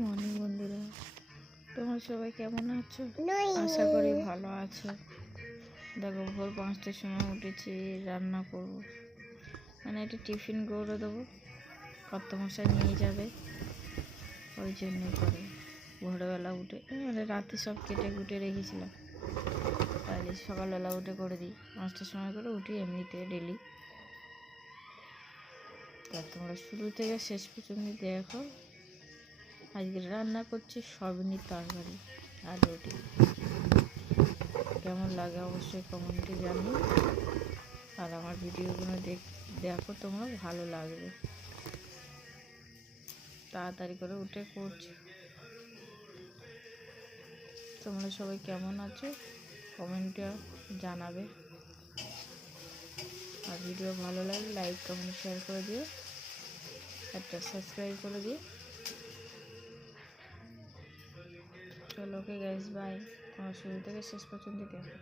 Morning বন্ধুরা, তোমরা সবাই কেমন আছো? আশা করি ভালো আছো। দেখো, ভোর 5টার সময় উঠেছি, রান্না করব, মানে একটা টিফিন করে দেবো, কর্তামশাই নিয়ে যাবে, ওই জন্যই করে ভোরবেলা উঠে, মানে রাতে সব কেটে কুটে রেখেছিলাম, তাহলে সকালবেলা উঠে করে দিই। 5টার সময় করে উঠি এমনিতে ডেলি। তা তোমরা শুরু থেকে শেষ পর্যন্ত দেখো। আজকে রান্না করছি সয়াবিনের তরকারি আর রুটি। কেমন লাগে অবশ্যই কমেন্টে জানিও, আর আমার ভিডিওগুলো দেখো, তোমরা ভালো লাগবে। তাড়াতাড়ি করে উঠে করছি। তোমরা সবাই কেমন আছো কমেন্টে জানাবে, আর ভিডিও ভালো লাগলে লাইক কমেন্ট শেয়ার করে দিও, একটা সাবস্ক্রাইব করে দিও। চলো, ওকে গাইস, বাই। তোমার শুরু থেকে শেষ পর্যন্ত দেখো।